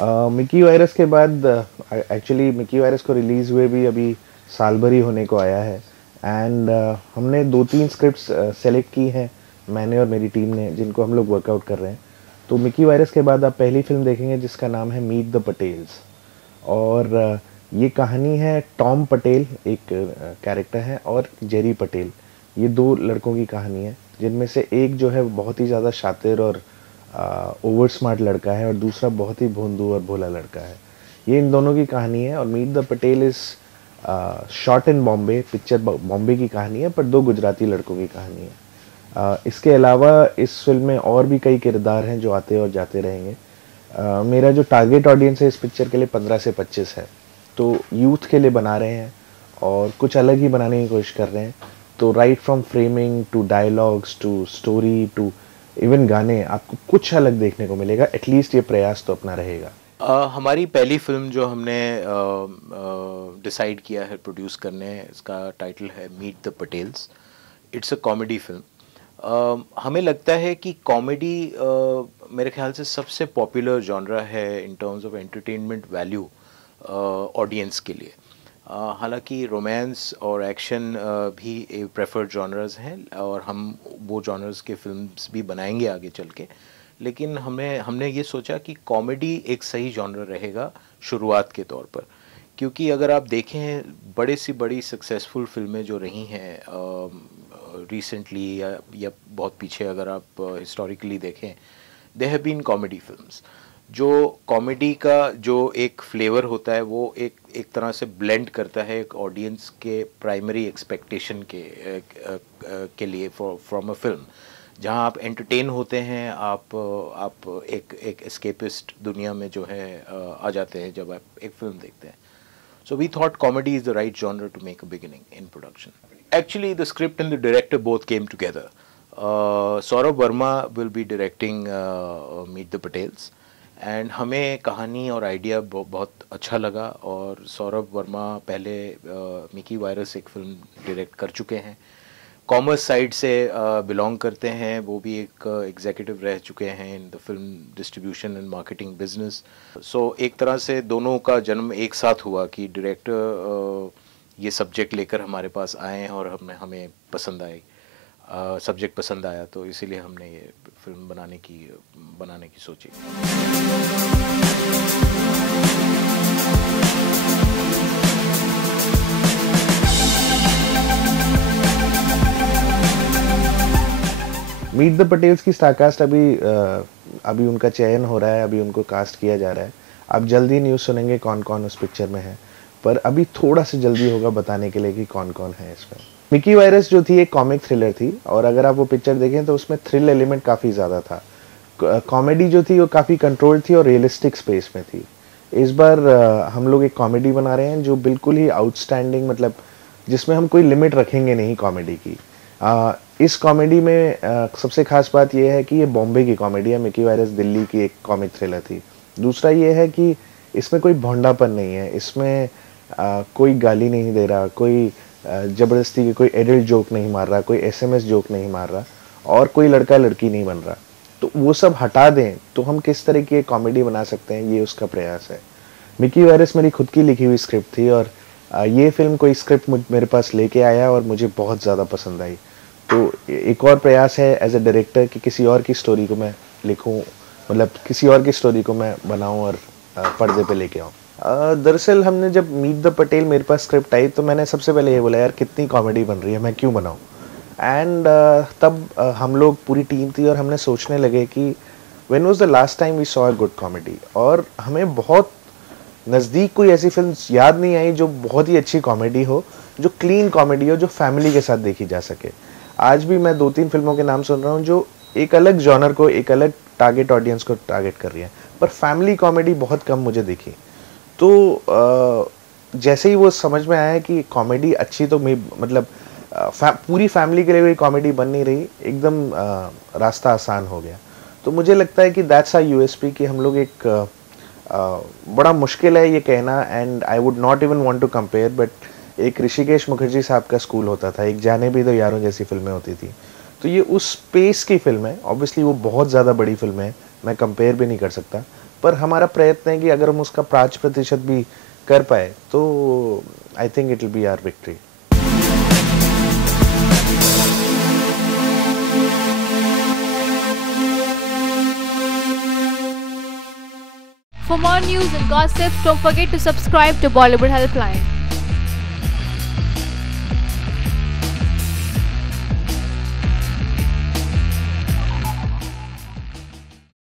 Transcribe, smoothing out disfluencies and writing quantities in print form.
Mickey virus के बाद actually Mickey virus को रिलीज़ हुए भी अभी साल भर ही होने को आया है एंड हमने 2-3 स्क्रिप्ट्स सेलेक्ट की हैं, मैंने और मेरी टीम ने, जिनको हम लोग वर्कआउट कर रहे हैं। तो मिकी वायरस के बाद आप पहली फ़िल्म देखेंगे जिसका नाम है मीट द पटेल्स। और ये कहानी है टॉम पटेल, एक कैरेक्टर है, और जेरी पटेल, ये 2 लड़कों की कहानी है, जिनमें से एक जो है बहुत ही ज़्यादा शातिर और ओवर स्मार्ट लड़का है और दूसरा बहुत ही भोंदू और भोला लड़का है। ये इन दोनों की कहानी है और meet the Patel is shot in Bombay, picture Bombay की कहानी है पर 2 गुजराती लड़कों की कहानी है। इसके अलावा इस फिल्म में और भी कई किरदार हैं जो आते और जाते रहेंगे। मेरा जो टारगेट ऑडियंस है इस पिक्चर के लिए 15 से 25 है, तो यूथ के लिए बना रहे हैं और कुछ अलग ही बनाने की कोशिश कर रहे हैं। तो right from framing to dialogues to story to even गाने, आपको कुछ अलग देखने को मिलेगा। एटलीस्ट ये प्रयास तो अपना रहेगा। हमारी पहली फिल्म जो हमने डिसाइड किया है प्रोड्यूस करने, इसका टाइटल है meet the Patels. It's a comedy film. हमें लगता है कि कॉमेडी मेरे ख्याल से सबसे पॉपुलर जॉनरा है in terms of entertainment value audience के लिए। हालांकि रोमांस और एक्शन भी प्रेफर्ड जॉनर्स हैं और हम वो जॉनर्स के फिल्म्स भी बनाएंगे आगे चल के, लेकिन हमने ये सोचा कि कॉमेडी एक सही जॉनर रहेगा शुरुआत के तौर पर। क्योंकि अगर आप देखें बड़ी सक्सेसफुल फिल्में जो रही हैं रिसेंटली या बहुत पीछे, अगर आप हिस्टोरिकली देखें, they have been comedy films. जो कॉमेडी का जो एक फ्लेवर होता है वो एक तरह से ब्लेंड करता है एक ऑडियंस के प्राइमरी एक्सपेक्टेशन के लिए फ्रॉम अ फिल्म, जहां आप एंटरटेन होते हैं, आप एक एस्केपिस्ट दुनिया में जो है आ जाते हैं जब आप एक फिल्म देखते हैं। So we thought comedy is the right genre to make a beginning in production. Actually, the script and the director both came together. Saurabh Verma will be directing Meet the Patels, and हमें कहानी और idea बहुत अच्छा लगा। और सौरभ वर्मा पहले Mickey virus एक film direct कर चुके हैं, कॉमर्स साइड से बिलोंग करते हैं, वो भी एक एग्जीक्यूटिव रह चुके हैं in the film distribution and marketing business. So एक तरह से दोनों का जन्म एक साथ हुआ कि डायरेक्टर ये सब्जेक्ट लेकर हमारे पास आए हैं और हमें पसंद आई, सब्जेक्ट पसंद आया, तो इसीलिए हमने ये फिल्म बनाने की सोची। मीट द पटेल्स की स्टारकास्ट अभी उनका चयन हो रहा है, अभी उनको कास्ट किया जा रहा है। आप जल्दी न्यूज़ सुनेंगे कौन कौन उस पिक्चर में है, पर अभी थोड़ा सा जल्दी होगा बताने के लिए कि कौन कौन है इसमें। मिकी वायरस जो थी एक कॉमिक थ्रिलर थी और अगर आप वो पिक्चर देखें तो उसमें थ्रिल एलिमेंट काफ़ी ज़्यादा था। कॉमेडी जो थी वो काफ़ी कंट्रोल्ड थी और रियलिस्टिक स्पेस में थी। इस बार हम लोग एक कॉमेडी बना रहे हैं जो बिल्कुल ही आउटस्टैंडिंग, मतलब जिसमें हम कोई लिमिट रखेंगे नहीं कॉमेडी की। इस कॉमेडी में सबसे खास बात यह है कि ये बॉम्बे की कॉमेडी है, मिकी वायरस दिल्ली की एक कॉमिक थ्रिलर थी। दूसरा ये है कि इसमें कोई भोंडापन नहीं है, इसमें कोई गाली नहीं दे रहा, कोई ज़बरदस्ती की कोई एडल्ट जोक नहीं मार रहा, कोई एसएमएस जोक नहीं मार रहा और कोई लड़का लड़की नहीं बन रहा। तो वो सब हटा दें तो हम किस तरह की कॉमेडी बना सकते हैं, ये उसका प्रयास है। मिकी वायरस मेरी खुद की लिखी हुई स्क्रिप्ट थी और ये फिल्म कोई स्क्रिप्ट मेरे पास लेके आया और मुझे बहुत ज़्यादा पसंद आई। तो एक और प्रयास है एज ए डायरेक्टर कि किसी और की स्टोरी को मैं लिखूं, मतलब किसी और की स्टोरी को मैं बनाऊं और पर्दे पे लेके आऊं। दरअसल हमने जब मीट द पटेल, मेरे पास स्क्रिप्ट आई तो मैंने सबसे पहले ये बोला, यार कितनी कॉमेडी बन रही है, मैं क्यों बनाऊं। एंड तब हम लोग पूरी टीम थी और हमने सोचने लगे कि when was the last time we saw a good comedy, और हमें बहुत नज़दीक कोई ऐसी फिल्म याद नहीं आई जो बहुत ही अच्छी कॉमेडी हो, जो क्लीन कॉमेडी हो, जो फैमिली के साथ देखी जा सके। आज भी मैं 2-3 फिल्मों के नाम सुन रहा हूँ जो एक अलग जॉनर को, एक अलग टारगेट ऑडियंस को टारगेट कर रही है, पर फैमिली कॉमेडी बहुत कम मुझे दिखी। तो जैसे ही वो समझ में आया कि कॉमेडी अच्छी, तो मतलब पूरी फैमिली के लिए कोई कॉमेडी बन नहीं रही, एकदम रास्ता आसान हो गया। तो मुझे लगता है कि दैट्स आवर यूएसपी, कि हम लोग एक बड़ा मुश्किल है ये कहना, and I would not even want to compare, but एक ऋषिकेश मुखर्जी साहब का स्कूल होता था, एक जाने भी दो यारों जैसी फिल्में होती थी। तो ये उस स्पेस की फिल्म है, ऑब्वियसली वो बहुत ज़्यादा बड़ी फिल्म है, मैं कंपेयर भी नहीं कर सकता, पर हमारा प्रयत्न है कि अगर हम उसका 5% भी कर पाए तो I think it will be our victory. For more news and gossip, don't forget to subscribe to Bollywood Helpline.